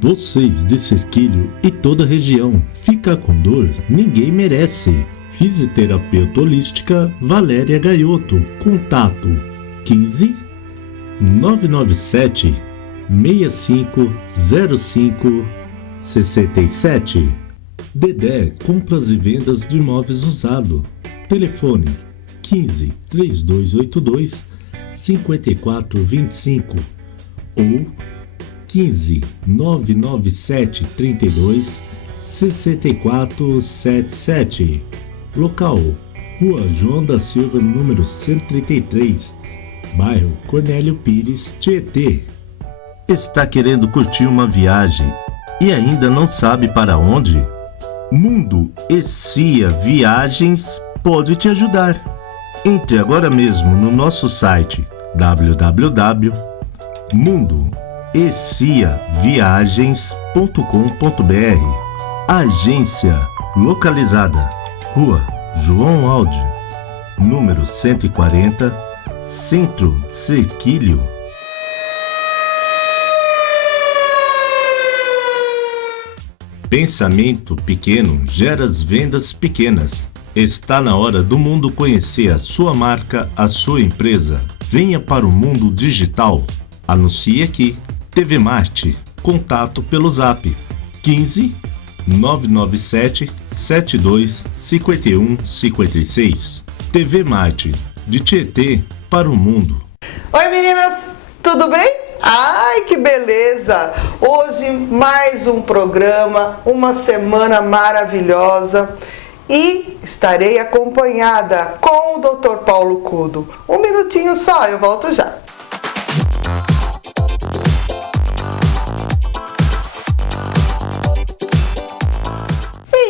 Vocês de Cerquilho e toda a região, ficar com dor ninguém merece. Fisioterapeuta holística Valéria Gaioto. Contato 15 997 6505 67. Dedé Compras e Vendas de Imóveis Usado. Telefone 15 3282 5425 ou 15 997 32 6477. Local: Rua João da Silva, número 133, bairro Cornélio Pires, Tietê. Está querendo curtir uma viagem e ainda não sabe para onde? Mundo Essia Viagens pode te ajudar. Entre agora mesmo no nosso site www.mundoessiaviagens.com.br. Agência localizada Rua João Aldi, número 140, Centro Cerquilho. Pensamento pequeno gera as vendas pequenas. Está na hora do mundo conhecer a sua marca, a sua empresa. Venha para o mundo digital. Anuncie aqui. TV Marte. Contato pelo Zap 15 997 72 51 56. TV Marte, de Tietê para o mundo. Oi meninas, tudo bem? Ai, que beleza! Hoje mais um programa, uma semana maravilhosa e estarei acompanhada com o Dr. Paulo Cudo. Um minutinho só, eu volto já.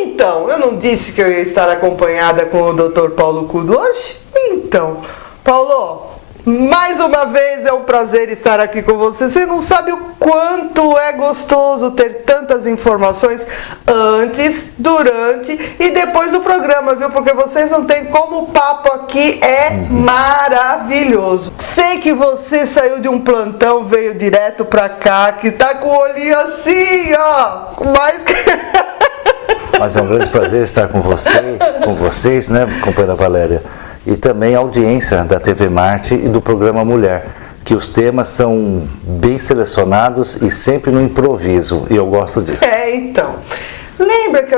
Então, eu não disse que eu ia estar acompanhada com o Dr. Paulo Cudo hoje? Então, Paulo, mais uma vez é um prazer estar aqui com você. Você não sabe o quanto é gostoso ter tantas informações antes, durante e depois do programa, viu? Porque vocês não têm como, o papo aqui é maravilhoso. Sei que você saiu de um plantão, veio direto pra cá, que tá com o olhinho assim, ó, mais que... Mas é um grande prazer estar com você, com vocês, né, companheira Valéria? E também a audiência da TV Marte e do programa Mulher, que os temas são bem selecionados e sempre no improviso, e eu gosto disso. Então, lembra que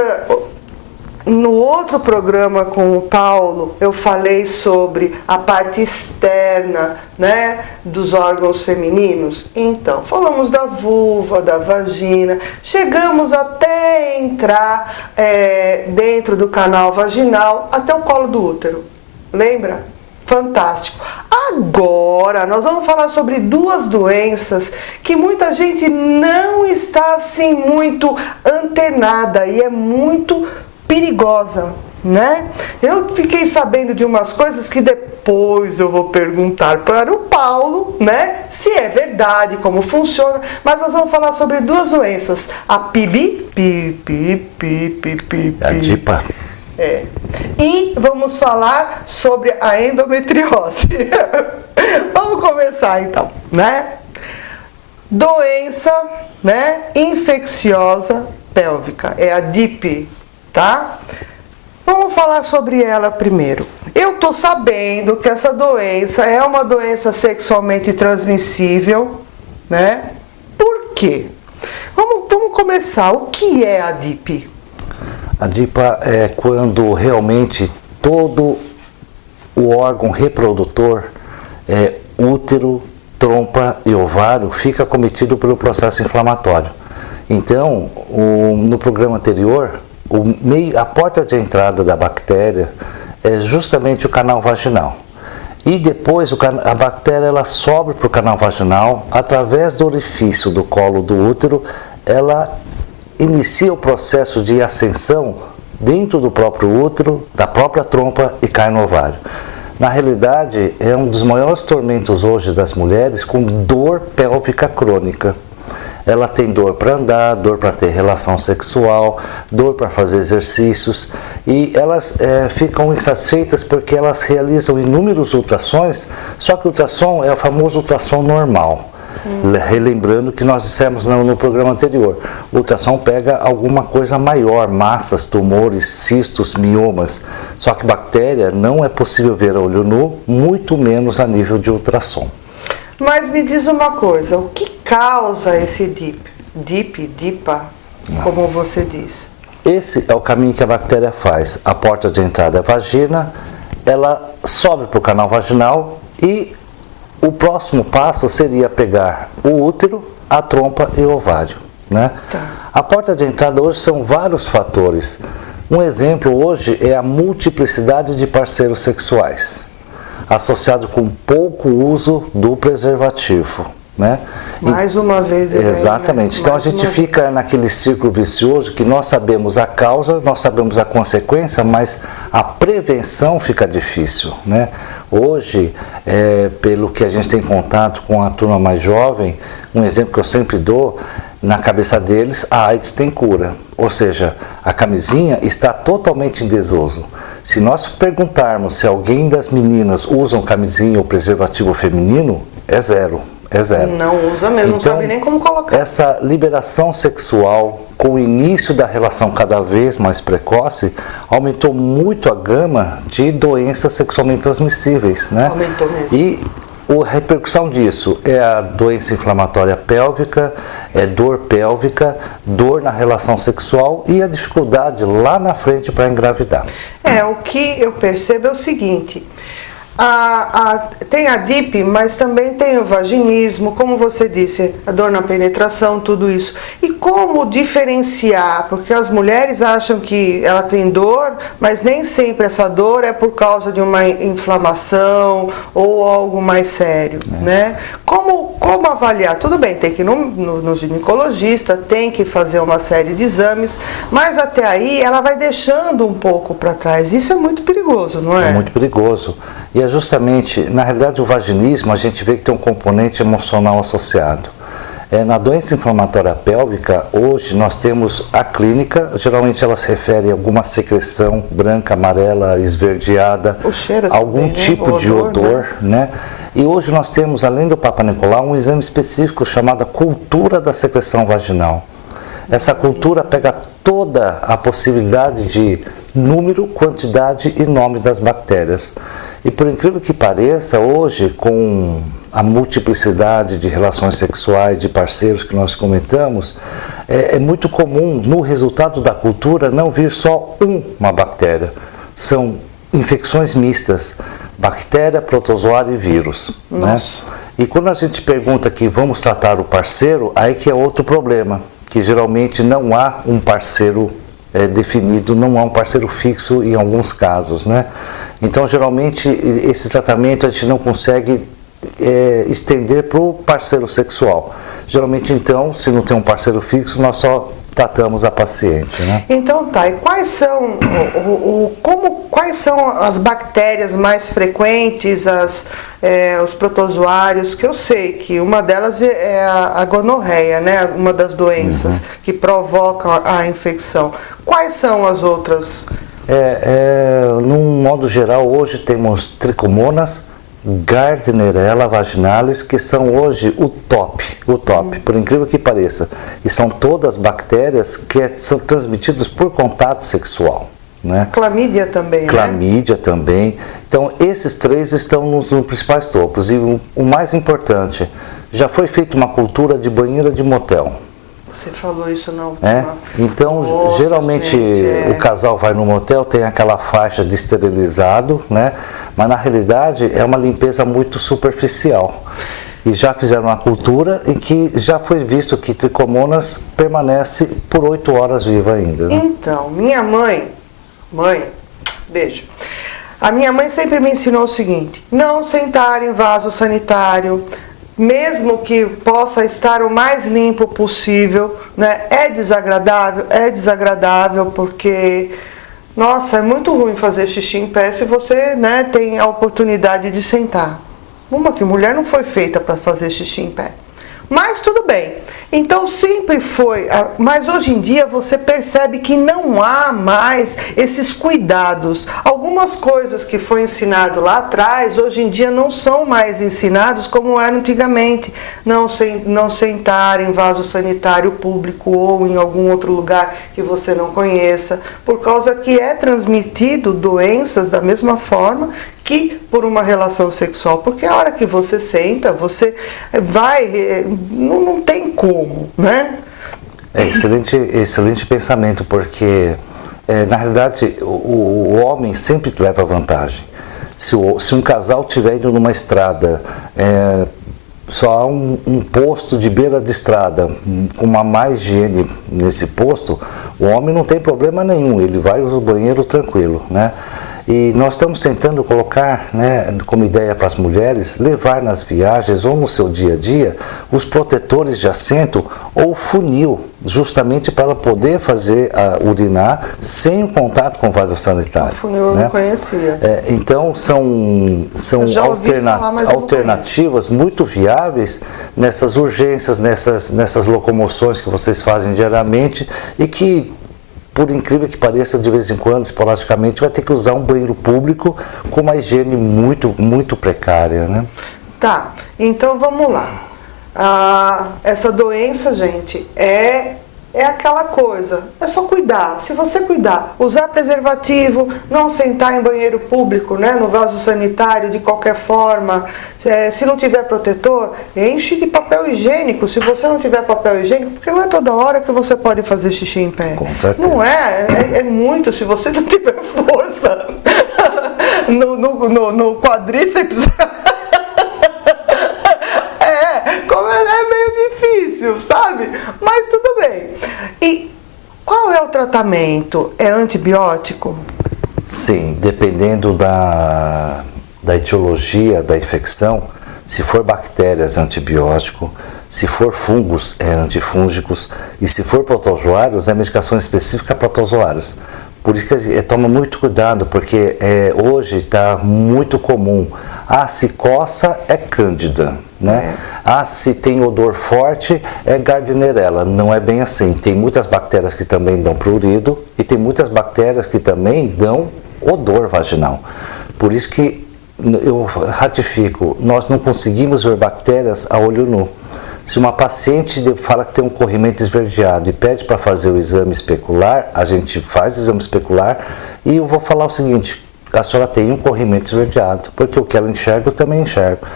no outro programa com o Paulo eu falei sobre a parte externa, né, dos órgãos femininos? Então, falamos da vulva, da vagina, chegamos até entrar dentro do canal vaginal até o colo do útero. Lembra? Fantástico. Agora nós vamos falar sobre duas doenças que muita gente não está assim muito antenada e é muito perigosa, né? Eu fiquei sabendo de umas coisas que depois eu vou perguntar para o Paulo, né? Se é verdade, como funciona, mas nós vamos falar sobre duas doenças, a PIB, A DIPA. E vamos falar sobre a endometriose. Vamos começar então, né? Doença, né, infecciosa pélvica, é a DIP, tá? Vamos falar sobre ela primeiro. Eu tô sabendo que essa doença é uma doença sexualmente transmissível, né? Por quê? Vamos começar. O que é a DIP? A DIPA é quando realmente todo o órgão reprodutor, útero, trompa e ovário, fica cometido pelo processo inflamatório. Então, no programa anterior, a porta de entrada da bactéria é justamente o canal vaginal. E depois a bactéria ela sobe para o canal vaginal, através do orifício do colo do útero, ela inicia o processo de ascensão dentro do próprio útero, da própria trompa e cai no ovário. Na realidade, é um dos maiores tormentos hoje das mulheres com dor pélvica crônica. Ela tem dor para andar, dor para ter relação sexual, dor para fazer exercícios e elas ficam insatisfeitas porque elas realizam inúmeros ultrassons, só que o ultrassom é o famoso ultrassom normal. Relembrando que nós dissemos no programa anterior, o ultrassom pega alguma coisa maior, massas, tumores, cistos, miomas. Só que bactéria não é possível ver a olho nu, muito menos a nível de ultrassom. Mas me diz uma coisa, o que causa esse DIPA, como você diz? Esse é o caminho que a bactéria faz. A porta de entrada é a vagina, ela sobe para o canal vaginal e o próximo passo seria pegar o útero, a trompa e o ovário, né? Tá. A porta de entrada hoje são vários fatores. Um exemplo hoje é a multiplicidade de parceiros sexuais, associado com pouco uso do preservativo, né? Mais uma vez. Exatamente. Então a gente fica naquele círculo vicioso que nós sabemos a causa, nós sabemos a consequência, mas a prevenção fica difícil, né? Hoje, pelo que a gente tem contato com a turma mais jovem, um exemplo que eu sempre dou, na cabeça deles, a AIDS tem cura. Ou seja, a camisinha está totalmente em desuso. Se nós perguntarmos se alguém das meninas usam camisinha ou preservativo feminino, é zero. É zero. Não usa mesmo, não sabe nem como colocar. Essa liberação sexual, com o início da relação cada vez mais precoce, aumentou muito a gama de doenças sexualmente transmissíveis, né? Aumentou mesmo. E a repercussão disso é a doença inflamatória pélvica, é dor pélvica, dor na relação sexual e a dificuldade lá na frente para engravidar. O que eu percebo é o seguinte... tem a DIP, mas também tem o vaginismo, como você disse, a dor na penetração, tudo isso. E como diferenciar? Porque as mulheres acham que ela tem dor, mas nem sempre essa dor é por causa de uma inflamação ou algo mais sério, né? Como avaliar? Tudo bem, tem que ir no ginecologista, tem que fazer uma série de exames, mas até aí ela vai deixando um pouco para trás. Isso é muito perigoso, não é? É muito perigoso. E é justamente, na realidade, o vaginismo, a gente vê que tem um componente emocional associado. Na doença inflamatória pélvica, hoje nós temos a clínica, geralmente ela se refere a alguma secreção branca, amarela, esverdeada, o cheiro algum também, tipo né? de odor, né? E hoje nós temos, além do Papa Nicolau, um exame específico chamado cultura da secreção vaginal. Essa cultura pega toda a possibilidade de número, quantidade e nome das bactérias. E por incrível que pareça, hoje, com a multiplicidade de relações sexuais, de parceiros que nós comentamos, é muito comum no resultado da cultura não vir só uma bactéria. São infecções mistas, bactéria, protozoário e vírus. Nossa. Né? E quando a gente pergunta que vamos tratar o parceiro, aí que é outro problema, que geralmente não há um parceiro definido, não há um parceiro fixo em alguns casos, né? Então, geralmente, esse tratamento a gente não consegue estender para o parceiro sexual. Geralmente, então, se não tem um parceiro fixo, nós só tratamos a paciente, né? Então tá, e quais são, quais são as bactérias mais frequentes, os protozoários, que eu sei que uma delas é a gonorreia, né? Uma das doenças que provoca a infecção. Quais são as outras? Num modo geral, hoje temos tricomonas, Gardnerella vaginalis, que são hoje o top, por incrível que pareça. E são todas bactérias que são transmitidas por contato sexual, né? Clamídia também, Clamídia também. Então, esses três estão nos principais topos. E o mais importante, já foi feita uma cultura de banheira de motel. Você falou isso na última. Então, Nossa, geralmente, gente, o casal vai no motel, tem aquela faixa de esterilizado, né? Mas na realidade é uma limpeza muito superficial. E já fizeram uma cultura em que já foi visto que tricomonas permanece por 8 horas viva ainda, né? Então, minha mãe, beijo. A minha mãe sempre me ensinou o seguinte: não sentar em vaso sanitário, mesmo que possa estar o mais limpo possível, né? É desagradável porque, nossa, é muito ruim fazer xixi em pé se você, né, tem a oportunidade de sentar. Que mulher não foi feita para fazer xixi em pé. Mas tudo bem. Então sempre foi, mas hoje em dia você percebe que não há mais esses cuidados. Algumas coisas que foi ensinado lá atrás, hoje em dia não são mais ensinados como era antigamente. Não sentar em vaso sanitário público ou em algum outro lugar que você não conheça, por causa que é transmitido doenças da mesma forma que por uma relação sexual, porque a hora que você senta, você vai, não tem como, né? Excelente pensamento, porque na realidade o homem sempre leva vantagem. Se um casal estiver indo numa estrada, só há um posto de beira de estrada com uma má higiene nesse posto, o homem não tem problema nenhum, ele vai ao banheiro tranquilo, né? E nós estamos tentando colocar, né, como ideia para as mulheres, levar nas viagens ou no seu dia a dia os protetores de assento ou funil, justamente para poder urinar sem o contato com o vaso sanitário. O funil eu não conhecia. Então são alternativas muito viáveis nessas urgências, nessas locomoções que vocês fazem diariamente e que, por incrível que pareça, de vez em quando, esporadicamente, vai ter que usar um banheiro público com uma higiene muito, muito precária, né? Tá, então vamos lá. Essa doença, gente, é aquela coisa, é só cuidar. Se você cuidar, usar preservativo, não sentar em banheiro público, né, no vaso sanitário de qualquer forma, se não tiver protetor, enche de papel higiênico. Se você não tiver papel higiênico, porque não é toda hora que você pode fazer xixi em pé. Com certeza. Não é muito, se você não tiver força no quadríceps. É meio difícil, sabe? Mas tudo bem. E qual é o tratamento? É antibiótico? Sim, dependendo da etiologia da infecção, se for bactérias, é antibiótico, se for fungos, é antifúngicos, e se for protozoários, é medicação específica para protozoários. Por isso que a gente toma muito cuidado, porque hoje está muito comum. Se coça, é cândida, né? Se tem odor forte, é gardnerella. Não é bem assim. Tem muitas bactérias que também dão prurido e tem muitas bactérias que também dão odor vaginal. Por isso que eu ratifico, nós não conseguimos ver bactérias a olho nu. Se uma paciente fala que tem um corrimento esverdeado e pede para fazer o exame especular, a gente faz o exame especular e eu vou falar o seguinte: a senhora tem um corrimento esverdeado, porque o que ela enxerga eu também enxergo.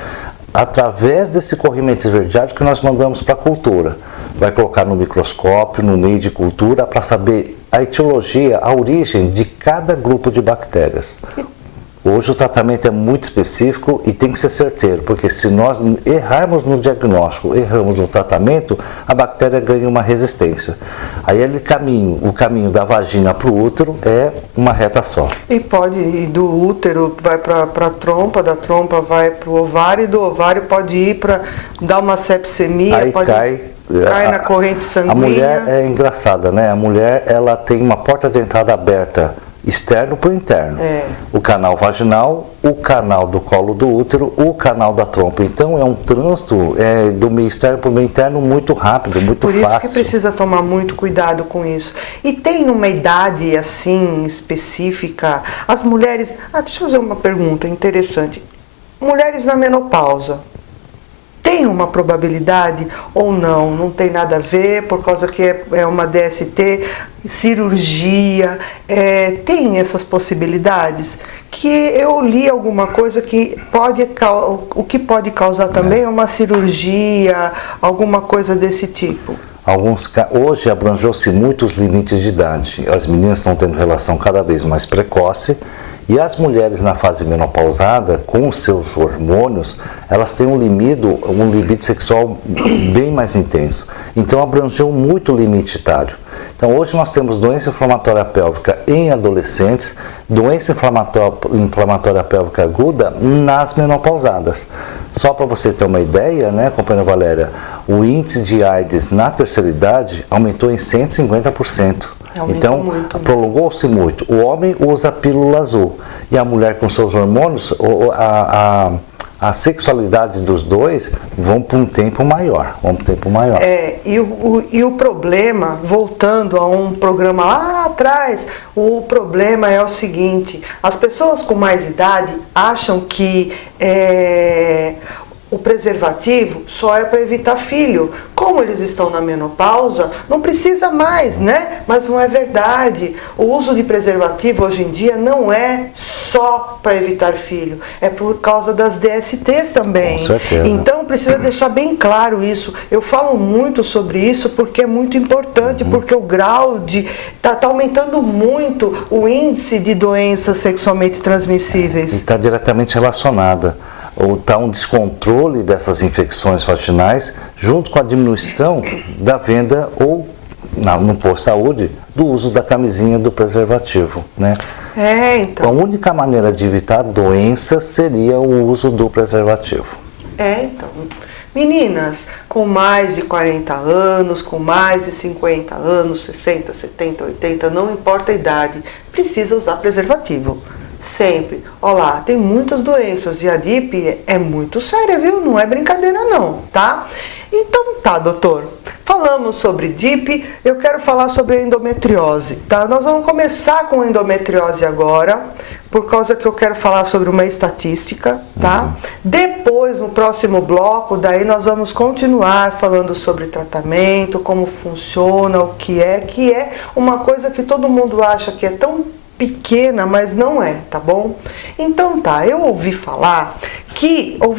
Através desse corrimento esverdeado que nós mandamos para a cultura. Vai colocar no microscópio, no meio de cultura, para saber a etiologia, a origem de cada grupo de bactérias. Hoje o tratamento é muito específico e tem que ser certeiro, porque se nós errarmos no diagnóstico, erramos no tratamento, a bactéria ganha uma resistência. Aí o caminho da vagina para o útero é uma reta só. E pode ir do útero, vai para a trompa, da trompa vai para o ovário, e do ovário pode ir para dar uma sepsemia, aí cai na corrente sanguínea. A mulher é engraçada, né? A mulher, ela tem uma porta de entrada aberta, externo para o interno. O canal vaginal, o canal do colo do útero, o canal da trompa. Então é um trânsito do meio externo para o meio interno muito rápido, muito fácil. Por isso que precisa tomar muito cuidado com isso. E tem uma idade assim específica? As mulheres... deixa eu fazer uma pergunta interessante. Mulheres na menopausa, tem uma probabilidade ou não? Não tem nada a ver, por causa que é uma DST, cirurgia, tem essas possibilidades? Que eu li alguma coisa que o que pode causar também é uma cirurgia, alguma coisa desse tipo. Hoje abrangeu-se muito os limites de idade. As meninas estão tendo relação cada vez mais precoce. E as mulheres na fase menopausada, com os seus hormônios, elas têm um libido sexual bem mais intenso. Então abrangeu muito o limite etário. Então hoje nós temos doença inflamatória pélvica em adolescentes, doença inflamatória pélvica aguda nas menopausadas. Só para você ter uma ideia, né, companheira Valéria, o índice de AIDS na terceira idade aumentou em 150%. Então, prolongou-se muito. O homem usa a pílula azul e a mulher com seus hormônios, a sexualidade dos dois vão para um tempo maior. E o problema, voltando a um programa lá atrás, o problema é o seguinte: as pessoas com mais idade acham que o preservativo só é para evitar filho. Como eles estão na menopausa, não precisa mais, né? Mas não é verdade. O uso de preservativo hoje em dia não é só para evitar filho, é por causa das DSTs também. Com certeza. Então precisa deixar bem claro isso. Eu falo muito sobre isso porque é muito importante, porque o grau de... tá aumentando muito o índice de doenças sexualmente transmissíveis. Está diretamente relacionada. Ou está um descontrole dessas infecções vaginais junto com a diminuição da venda ou, no posto de saúde, do uso da camisinha do preservativo, né? Então. A única maneira de evitar doenças seria o uso do preservativo. Então. Meninas com mais de 40 anos, com mais de 50 anos, 60, 70, 80, não importa a idade, precisa usar preservativo. Sempre. Olá, tem muitas doenças e a DIP é muito séria, viu? Não é brincadeira não, tá? Então tá, doutor. Falamos sobre DIP, eu quero falar sobre a endometriose, tá? Nós vamos começar com a endometriose agora, por causa que eu quero falar sobre uma estatística, tá? Depois, no próximo bloco, daí nós vamos continuar falando sobre tratamento, como funciona, o que é uma coisa que todo mundo acha que é tão pequena, mas não é, tá bom? Então tá, eu ouvi falar que, eu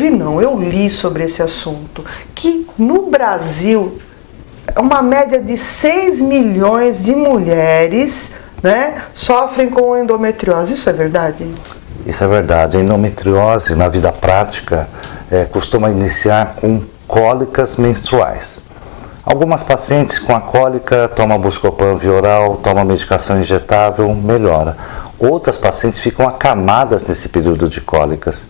li sobre esse assunto, que no Brasil, uma média de 6 milhões de mulheres, né, sofrem com endometriose. Isso é verdade? Isso é verdade. A endometriose, na vida prática, costuma iniciar com cólicas menstruais. Algumas pacientes com a cólica tomam Buscopan via oral, tomam medicação injetável, melhora. Outras pacientes ficam acamadas nesse período de cólicas.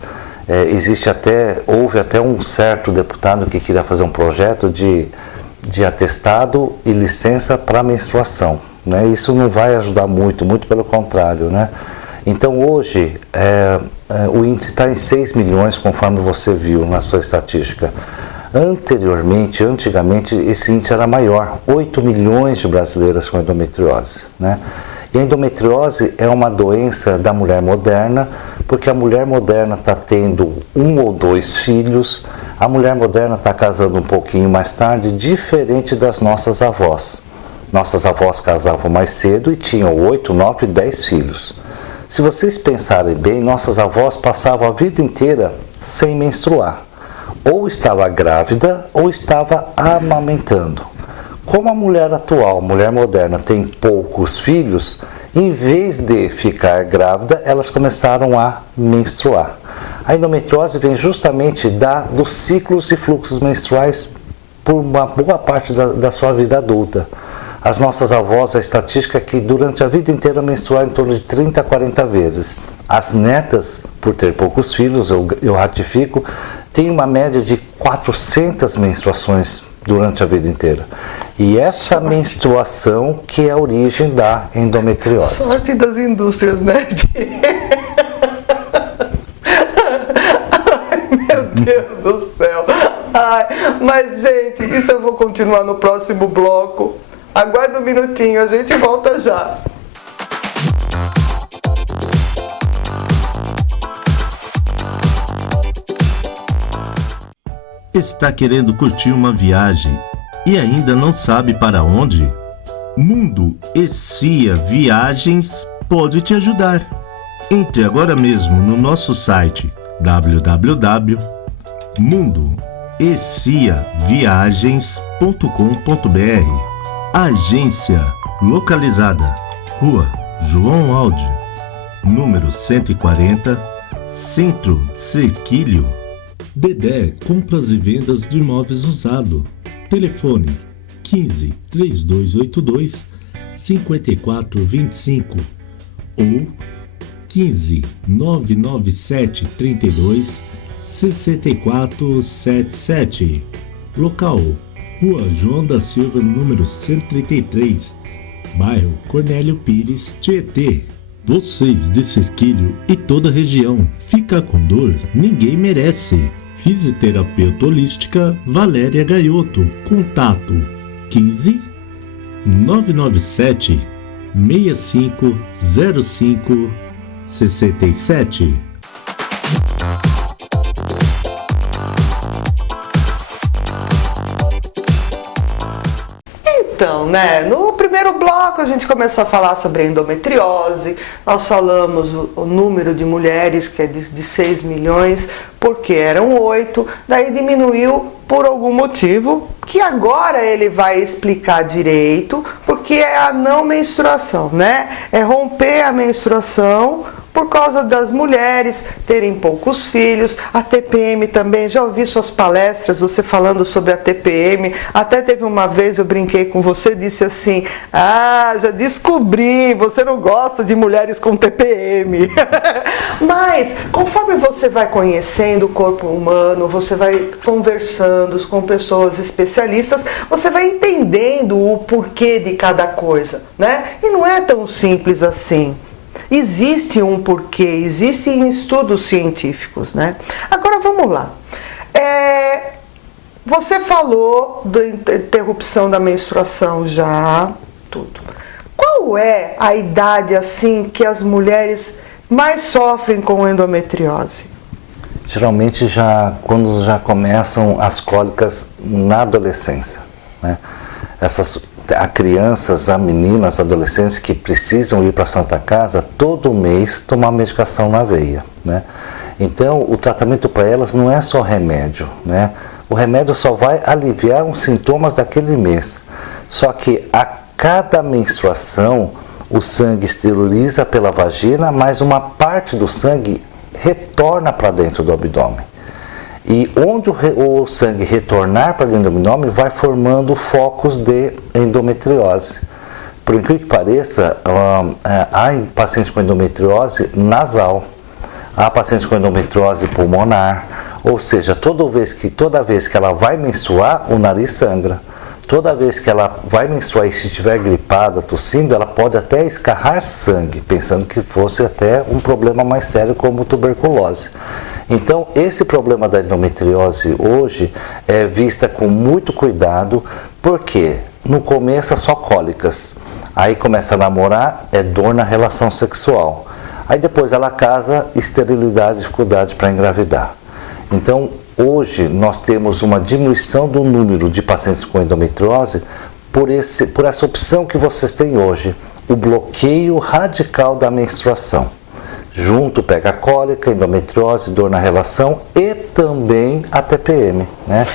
Houve até um certo deputado que queria fazer um projeto de atestado e licença para menstruação, né? Isso não vai ajudar muito pelo contrário, né? Então hoje o índice está em 6 milhões, conforme você viu na sua estatística. Antigamente, esse índice era maior, 8 milhões de brasileiras com endometriose, né? E a endometriose é uma doença da mulher moderna, porque a mulher moderna está tendo 1 ou 2 filhos, a mulher moderna está casando um pouquinho mais tarde, diferente das nossas avós. Nossas avós casavam mais cedo e tinham 8, 9, 10 filhos. Se vocês pensarem bem, nossas avós passavam a vida inteira sem menstruar. Ou estava grávida ou estava amamentando. Como a mulher atual, mulher moderna, tem poucos filhos, em vez de ficar grávida, elas começaram a menstruar. A endometriose vem justamente dos ciclos e fluxos menstruais por uma boa parte da sua vida adulta. As nossas avós, a estatística é que durante a vida inteira menstruaram em torno de 30 a 40 vezes. As netas, por ter poucos filhos, eu ratifico, tem uma média de 400 menstruações durante a vida inteira. E essa menstruação que é a origem da endometriose. Sorte das indústrias, né? Ai, meu Deus do céu. Mas, gente, isso eu vou continuar no próximo bloco. Aguarda um minutinho, a gente volta já. Está querendo curtir uma viagem e ainda não sabe para onde? Mundo Essia Viagens pode te ajudar. Entre agora mesmo no nosso site www.mundoessiaviagens.com.br. Agência localizada Rua João Aldi, número 140, Centro Sequilho. Dedé Compras e Vendas de Imóveis Usado. Telefone 15 3282 5425 ou 15 997 32 6477. Local: Rua João da Silva, número 133, bairro Cornélio Pires, Tietê. Vocês de Cerquilho e toda a região, ficar com dor ninguém merece. Fisioterapeuta holística Valéria Gaioto. Contato 15 997 6505 67. Então, né, no primeiro bloco a gente começou a falar sobre endometriose, nós falamos o número de mulheres que é de 6 milhões, porque eram 8, daí diminuiu por algum motivo, que agora ele vai explicar direito, porque é a não menstruação, né? É romper a menstruação por causa das mulheres terem poucos filhos. A TPM também, já ouvi suas palestras, você falando sobre a TPM, até teve uma vez eu brinquei com você, disse assim, já descobri, você não gosta de mulheres com TPM. Mas, conforme você vai conhecendo o corpo humano, você vai conversando com pessoas especialistas, você vai entendendo o porquê de cada coisa, né? E não é tão simples assim. Existe um porquê, existem estudos científicos, né? Agora vamos lá. Você falou da interrupção da menstruação já, tudo. Qual é a idade assim que as mulheres mais sofrem com endometriose? Geralmente quando já começam as cólicas na adolescência, né? Há crianças, há meninas, adolescentes que precisam ir para a Santa Casa todo mês tomar medicação na veia, né? Então, o tratamento para elas não é só remédio, né? O remédio só vai aliviar os sintomas daquele mês. Só que a cada menstruação, o sangue esteriliza pela vagina, mas uma parte do sangue retorna para dentro do abdômen. E onde o sangue retornar para dentro do abdômen vai formando focos de endometriose. Por incrível que pareça, há pacientes com endometriose nasal, há pacientes com endometriose pulmonar, ou seja, toda vez que ela vai menstruar, o nariz sangra. Toda vez que ela vai menstruar e se estiver gripada, tossindo, ela pode até escarrar sangue, pensando que fosse até um problema mais sério como tuberculose. Então, esse problema da endometriose hoje é vista com muito cuidado, porque no começo é só cólicas, aí começa a namorar, é dor na relação sexual, aí depois ela casa, esterilidade, dificuldade para engravidar. Então, hoje nós temos uma diminuição do número de pacientes com endometriose por essa opção que vocês têm hoje, o bloqueio radical da menstruação. Junto pega a cólica, endometriose, dor na relação e também a TPM, né?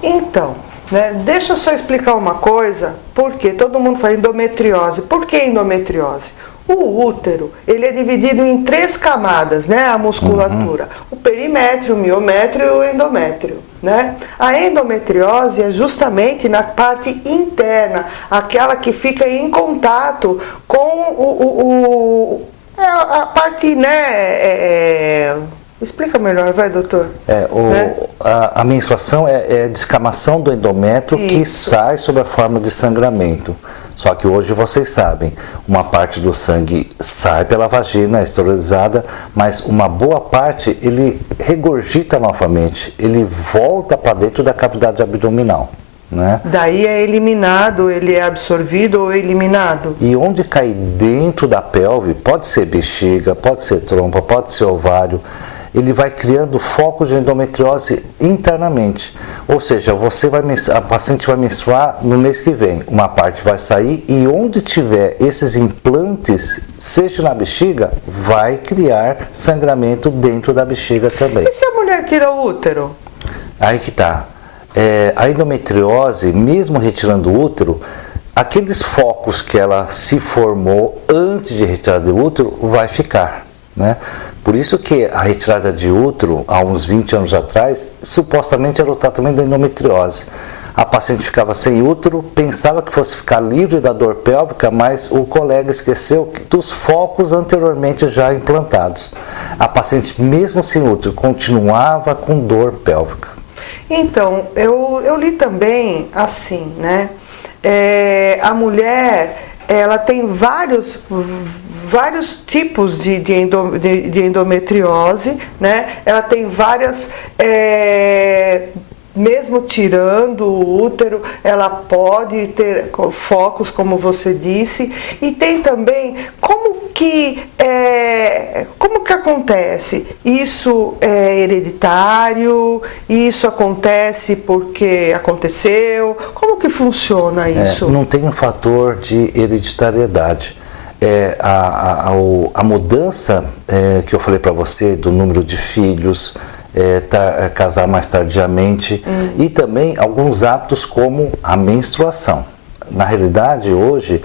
Então, né, deixa eu só explicar uma coisa, porque todo mundo fala endometriose. Por que endometriose? O útero, ele é dividido em 3 camadas, né, a musculatura. O perimétrio, o miométrio e o endométrio, né? A endometriose é justamente na parte interna, aquela que fica em contato com a parte, né, explica melhor, vai, doutor. A menstruação é a descamação do endométrio. Isso. Que sai sob a forma de sangramento. Só que hoje vocês sabem, uma parte do sangue sai pela vagina, é esterilizada, mas uma boa parte ele regurgita novamente, ele volta para dentro da cavidade abdominal. Né? Daí é eliminado, ele é absorvido ou eliminado. E onde cai dentro da pelve, pode ser bexiga, pode ser trompa, pode ser ovário, ele vai criando focos de endometriose internamente. Ou seja, a paciente vai menstruar no mês que vem, uma parte vai sair e onde tiver esses implantes, seja na bexiga, vai criar sangramento dentro da bexiga também. E se a mulher tira o útero? Aí que tá. A endometriose, mesmo retirando o útero, aqueles focos que ela se formou antes de retirar do útero vai ficar, né? Por isso que a retirada de útero, há uns 20 anos atrás, supostamente era o tratamento da endometriose. A paciente ficava sem útero, pensava que fosse ficar livre da dor pélvica, mas o colega esqueceu dos focos anteriormente já implantados. A paciente, mesmo sem útero, continuava com dor pélvica. Então, eu li também assim, né? A mulher, ela tem vários tipos de endometriose, né? Ela tem várias, mesmo tirando o útero, ela pode ter focos, como você disse, e tem também como que acontece? Isso é hereditário? Isso acontece porque aconteceu? Como que funciona isso? Não tem um fator de hereditariedade. A mudança que eu falei para você do número de filhos, casar mais tardiamente e também alguns hábitos como a menstruação. Na realidade, hoje,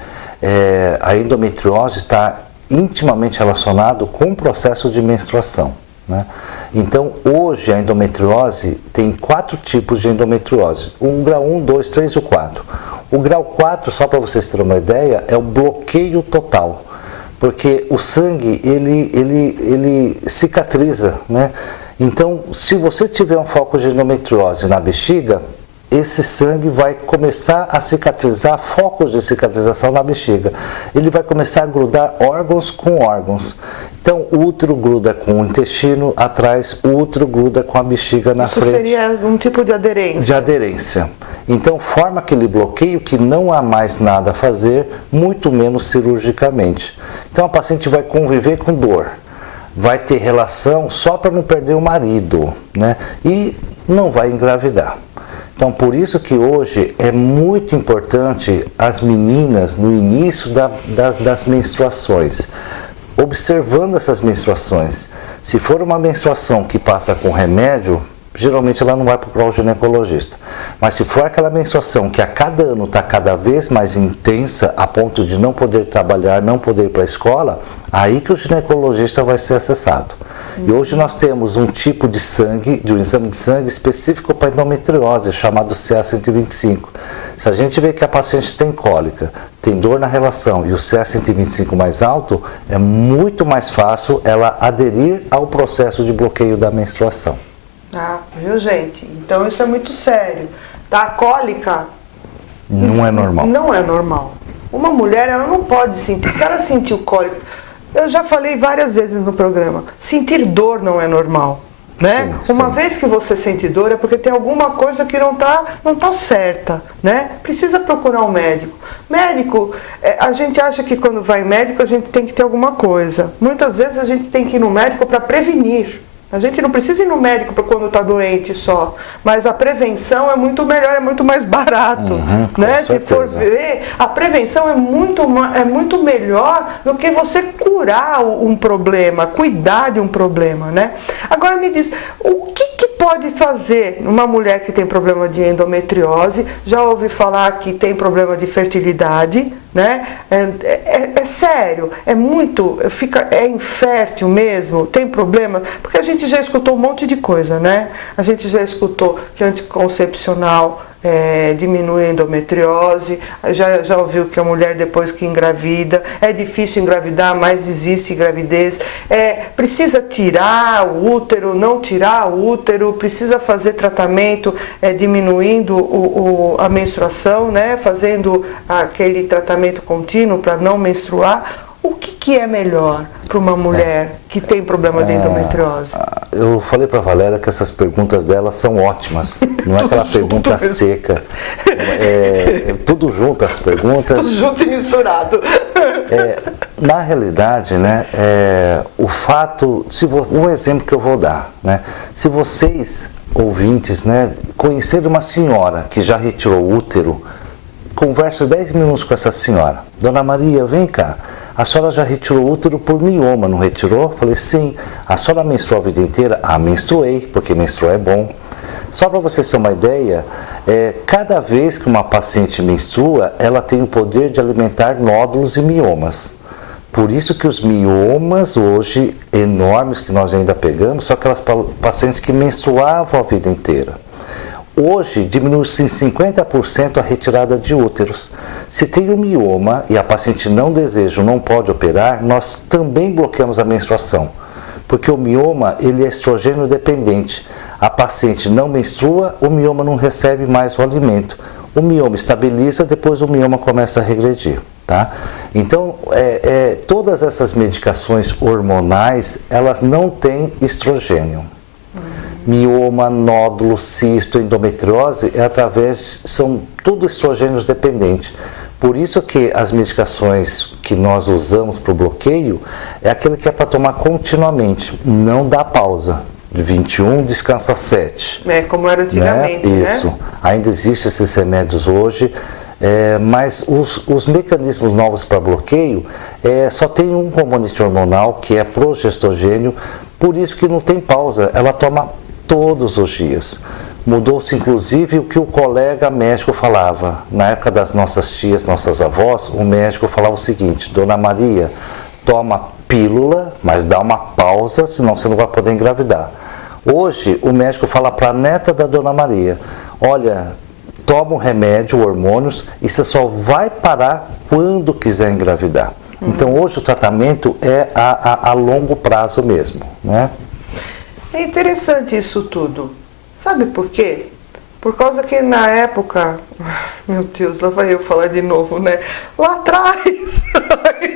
a endometriose está intimamente relacionado com o processo de menstruação, né? Então, hoje a endometriose tem 4 tipos de endometriose: o grau 1, 2, 3 e o 4. O grau 4, só para vocês terem uma ideia, é o bloqueio total, porque o sangue ele cicatriza, né? Então, se você tiver um foco de endometriose na bexiga, esse sangue vai começar a cicatrizar, focos de cicatrização na bexiga. Ele vai começar a grudar órgãos com órgãos. Então, o útero gruda com o intestino atrás, o útero gruda com a bexiga na frente. Isso seria um tipo de aderência? De aderência. Então, forma aquele bloqueio que não há mais nada a fazer, muito menos cirurgicamente. Então, a paciente vai conviver com dor, vai ter relação só para não perder o marido, né? E não vai engravidar. Então, por isso que hoje é muito importante as meninas, no início das menstruações, observando essas menstruações. Se for uma menstruação que passa com remédio, geralmente ela não vai procurar o ginecologista. Mas se for aquela menstruação que a cada ano está cada vez mais intensa, a ponto de não poder trabalhar, não poder ir para a escola, aí que o ginecologista vai ser acessado. E hoje nós temos um tipo de sangue, de um exame de sangue específico para endometriose, chamado CA-125. Se a gente vê que a paciente tem cólica, tem dor na relação e o CA-125 mais alto, é muito mais fácil ela aderir ao processo de bloqueio da menstruação. Ah, viu, gente? Então isso é muito sério. Tá? Cólica não é normal. Não é normal. Uma mulher, ela não pode sentir. Se ela sentiu cólica, eu já falei várias vezes no programa, sentir dor não é normal, né? Sim, Uma sim. vez que você sente dor é porque tem alguma coisa que não tá certa, né? Precisa procurar um médico. Médico, a gente acha que quando vai em médico a gente tem que ter alguma coisa. Muitas vezes a gente tem que ir no médico para prevenir. A gente não precisa ir no médico para quando está doente só, mas a prevenção é muito melhor, é muito mais barato, né? Se for ver, a prevenção é muito melhor do que você curar um problema, cuidar de um problema, né? Agora me diz, o que pode fazer uma mulher que tem problema de endometriose? Já ouvi falar que tem problema de fertilidade, né? É sério, é infértil mesmo, tem problema, porque a gente já escutou um monte de coisa, né? A gente já escutou que anticoncepcional diminui a endometriose, já ouviu que a mulher depois que engravida, é difícil engravidar, mas existe gravidez, precisa tirar o útero, não tirar o útero, precisa fazer tratamento diminuindo a menstruação, né? Fazendo aquele tratamento contínuo para não menstruar. O que é melhor para uma mulher que tem problema de endometriose? Eu falei para a Valéria que essas perguntas dela são ótimas. Não é aquela pergunta seca. Tudo junto as perguntas. Tudo junto e misturado. Na realidade, né, o fato... Um exemplo que eu vou dar, né? Se vocês, ouvintes, né, conhecerem uma senhora que já retirou o útero, converse 10 minutos com essa senhora. Dona Maria, vem cá. A senhora já retirou o útero por mioma, não retirou? Falei, sim. A senhora menstruou a vida inteira? Ah, menstruei, porque menstruar é bom. Só para você ter uma ideia, cada vez que uma paciente menstrua, ela tem o poder de alimentar nódulos e miomas. Por isso que os miomas hoje, enormes, que nós ainda pegamos, são aquelas pacientes que menstruavam a vida inteira. Hoje, diminui-se em 50% a retirada de úteros. Se tem um mioma e a paciente não deseja ou não pode operar, nós também bloqueamos a menstruação. Porque o mioma, ele é estrogênio dependente. A paciente não menstrua, o mioma não recebe mais o alimento. O mioma estabiliza, depois o mioma começa a regredir. tá? Então, todas essas medicações hormonais, elas não têm estrogênio. Mioma, nódulo, cisto, endometriose, são tudo estrogênios dependentes. Por isso que as medicações que nós usamos para o bloqueio é aquele que é para tomar continuamente, não dá pausa. De 21, descansa 7. Como era antigamente, né? Isso. Ainda existem esses remédios hoje, mas os mecanismos novos para bloqueio só tem um componente hormonal, que é progestogênio, por isso que não tem pausa, ela toma todos os dias. Mudou-se inclusive o que o colega médico falava. Na época das nossas tias, nossas avós, o médico falava o seguinte: Dona Maria, toma pílula, mas dá uma pausa, senão você não vai poder engravidar. Hoje, o médico fala para a neta da Dona Maria: olha, toma um remédio, hormônios, e você só vai parar quando quiser engravidar. Então, hoje o tratamento é a longo prazo mesmo, né? É interessante isso tudo. Sabe por quê? Por causa que na época, meu Deus, lá vai eu falar de novo, né? Lá atrás,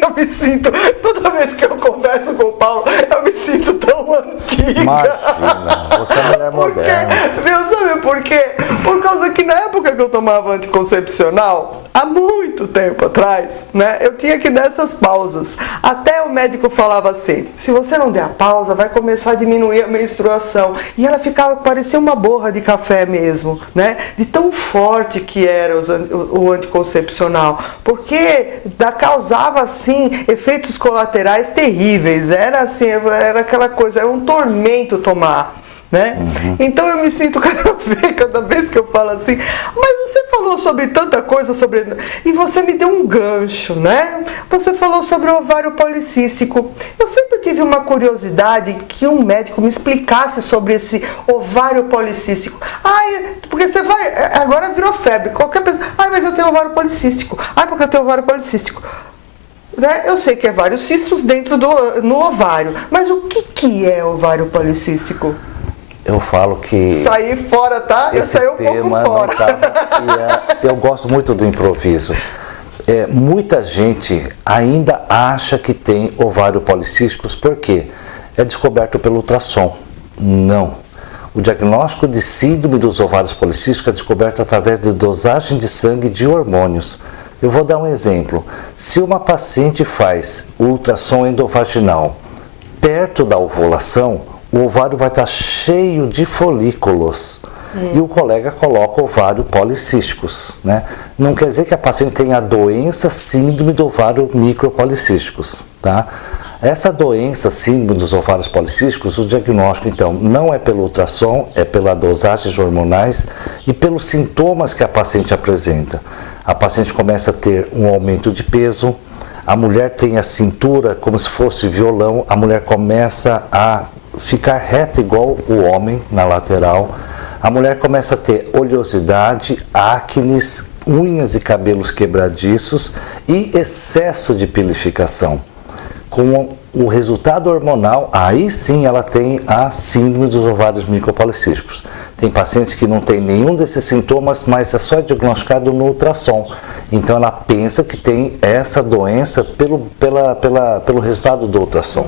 eu me sinto, toda vez que eu converso com o Paulo, eu me sinto tão antiga. Imagina, você é mulher moderna. Sabe por quê? Por causa que na época que eu tomava anticoncepcional, há muito tempo atrás, né? Eu tinha que dar essas pausas. Até o médico falava assim: se você não der a pausa, vai começar a diminuir a menstruação. E ela parecia uma borra de café mesmo, né? De tão forte que era o anticoncepcional, porque causava assim efeitos colaterais terríveis. Era assim, era aquela coisa, era um tormento tomar, né? Então eu me sinto cada vez que eu falo assim, mas você falou sobre tanta coisa, e você me deu um gancho, né? Você falou sobre o ovário policístico. Eu sempre tive uma curiosidade que um médico me explicasse sobre esse ovário policístico. Porque você vai, agora virou febre, qualquer pessoa, mas eu tenho ovário policístico. Porque eu tenho ovário policístico. Né? Eu sei que é vários cistos no ovário, mas o que é ovário policístico? Eu falo que... Saí fora, tá? Eu saí um pouco fora. Eu gosto muito do improviso. Muita gente ainda acha que tem ovário policísticos, por quê? É descoberto pelo ultrassom. Não. O diagnóstico de síndrome dos ovários policísticos é descoberto através de dosagem de sangue de hormônios. Eu vou dar um exemplo. Se uma paciente faz ultrassom endovaginal perto da ovulação, o ovário vai estar cheio de folículos e o colega coloca ovário policísticos, né? Não quer dizer que a paciente tenha a doença síndrome do ovário micropolicísticos, tá? Essa doença síndrome dos ovários policísticos, o diagnóstico então não é pelo ultrassom, é pela dosagem de hormonais e pelos sintomas que a paciente apresenta. A paciente começa a ter um aumento de peso, a mulher tem a cintura como se fosse violão, a mulher começa a ficar reta igual o homem na lateral, a mulher começa a ter oleosidade, acnes, unhas e cabelos quebradiços e excesso de pilificação. Com o resultado hormonal, aí sim ela tem a síndrome dos ovários micropolicísticos. Tem pacientes que não tem nenhum desses sintomas, mas é só diagnosticado no ultrassom. Então ela pensa que tem essa doença pelo resultado do ultrassom.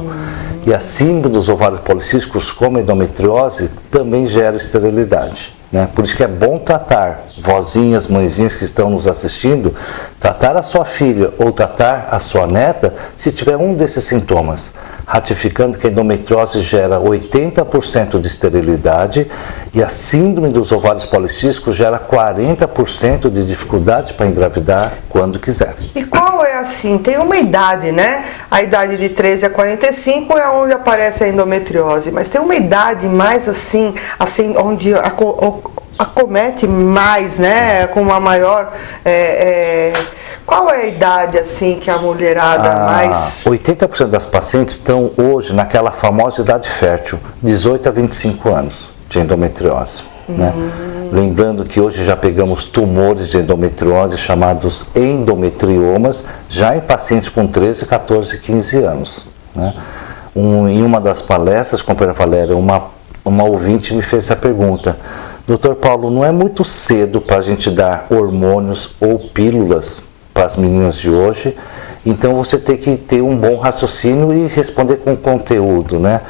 E a síndrome dos ovários policísticos, como a endometriose, também gera esterilidade, né? Por isso que é bom tratar, vozinhas, mãezinhas que estão nos assistindo, tratar a sua filha ou tratar a sua neta se tiver um desses sintomas, ratificando que a endometriose gera 80% de esterilidade e a síndrome dos ovários policísticos gera 40% de dificuldade para engravidar quando quiser. E qual é assim? Tem uma idade, né? A idade de 13 a 45 é onde aparece a endometriose, mas tem uma idade mais assim onde acomete mais, né? Com uma maior... Qual é a idade assim que a mulherada mais... 80% das pacientes estão hoje naquela famosa idade fértil, 18 a 25 anos de endometriose. Né? Lembrando que hoje já pegamos tumores de endometriose chamados endometriomas, já em pacientes com 13, 14, 15 anos. Né? Em uma das palestras, companheira Valéria, uma ouvinte me fez essa pergunta: Dr. Paulo, não é muito cedo para a gente dar hormônios ou pílulas para as meninas de hoje. Então você tem que ter um bom raciocínio e responder com conteúdo, né?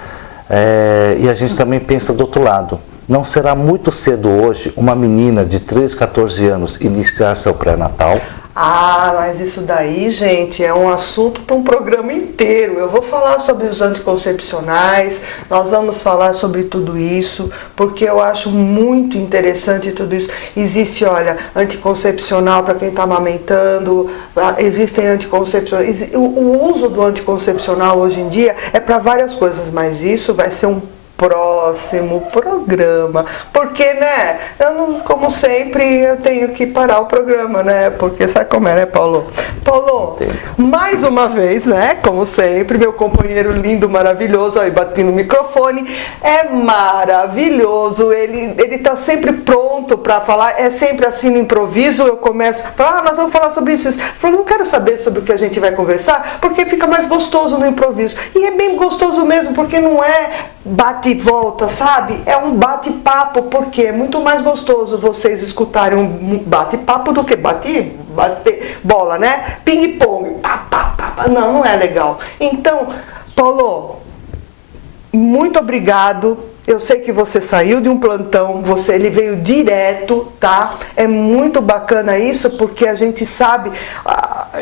E a gente também pensa do outro lado. Não será muito cedo hoje uma menina de 13, 14 anos iniciar seu pré-natal? Ah, mas isso daí, gente, é um assunto para um programa inteiro. Eu vou falar sobre os anticoncepcionais, nós vamos falar sobre tudo isso, porque eu acho muito interessante tudo isso. Existe, olha, anticoncepcional para quem está amamentando, existem anticoncepcionais. O uso do anticoncepcional hoje em dia é para várias coisas, mas isso vai ser um próximo programa, porque, né, eu não, como sempre, eu tenho que parar o programa, né, porque sabe como é, né, Paulo? Paulo, mais uma vez, né, como sempre, meu companheiro lindo, maravilhoso, aí bati no microfone, é maravilhoso, ele tá sempre pronto para falar, é sempre assim no improviso, eu começo a falar, nós vamos falar sobre isso, eu falo, não quero saber sobre o que a gente vai conversar, porque fica mais gostoso no improviso, e é bem gostoso mesmo, porque não é bate e volta, sabe? É um bate-papo, porque é muito mais gostoso vocês escutarem um bate-papo do que bater bola, né? Ping-pong, pá, pá, pá. Não é legal. Então, Paulo, muito obrigado. Eu sei que você saiu de um plantão, ele veio direto, tá? É muito bacana isso, porque a gente sabe,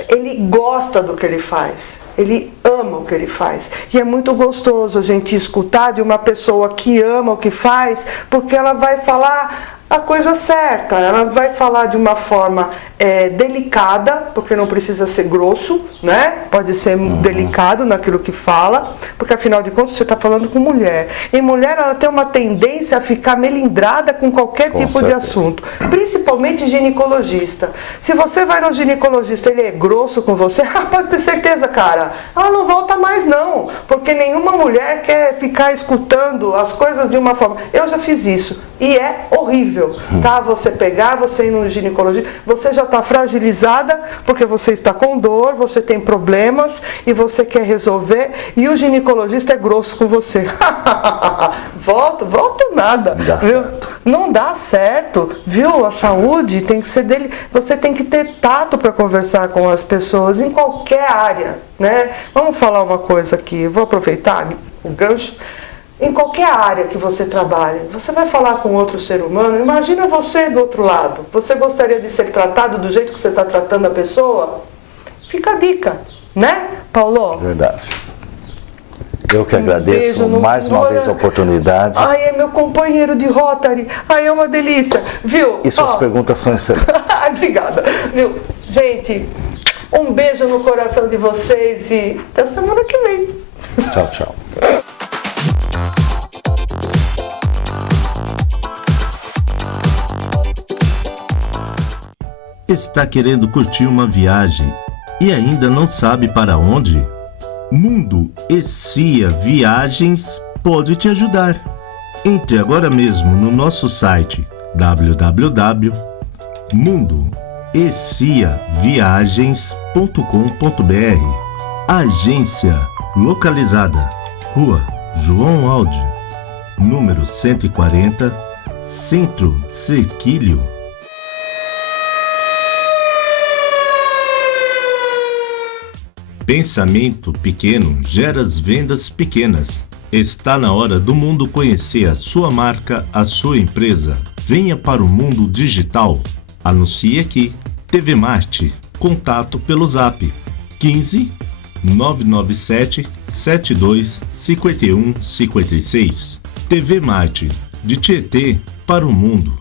ele gosta do que ele faz. Ele ama o que ele faz. E é muito gostoso a gente escutar de uma pessoa que ama o que faz, porque ela vai falar a coisa certa, ela vai falar de uma forma delicada, porque não precisa ser grosso, né? Pode ser delicado naquilo que fala, porque afinal de contas você está falando com mulher. E mulher, ela tem uma tendência a ficar melindrada com qualquer tipo de assunto, principalmente ginecologista. Se você vai no ginecologista, ele é grosso com você, pode ter certeza, cara, ela não volta mais não, porque nenhuma mulher quer ficar escutando as coisas de uma forma. Eu já fiz isso e é horrível, tá? Você pegar, você ir no ginecologista, você já está fragilizada porque você está com dor, você tem problemas e você quer resolver e o ginecologista é grosso com você. Volto nada, Não dá viu? certo. Não dá certo, viu? A saúde tem que ser dele. Você tem que ter tato para conversar com as pessoas em qualquer área, né? Vamos falar uma coisa aqui, eu vou aproveitar o gancho. Em qualquer área que você trabalhe, você vai falar com outro ser humano, imagina você do outro lado. Você gostaria de ser tratado do jeito que você está tratando a pessoa? Fica a dica, né, Paulo? Verdade. Eu que agradeço mais uma vez a oportunidade. Ai, é meu companheiro de Rotary. Ai, é uma delícia, viu? E suas perguntas são excelentes. Obrigada, viu? Gente, um beijo no coração de vocês e até semana que vem. Tchau, tchau. Está querendo curtir uma viagem e ainda não sabe para onde? Mundo Essia Viagens pode te ajudar. Entre agora mesmo no nosso site www.mundoessiaviagens.com.br. Agência localizada Rua João Aldi, número 140, Centro Sequilho. Pensamento pequeno gera as vendas pequenas. Está na hora do mundo conhecer a sua marca, a sua empresa. Venha para o mundo digital. Anuncie aqui. TV Marte. Contato pelo Zap 15 997 72 51 56. TV Marte. De Tietê para o mundo.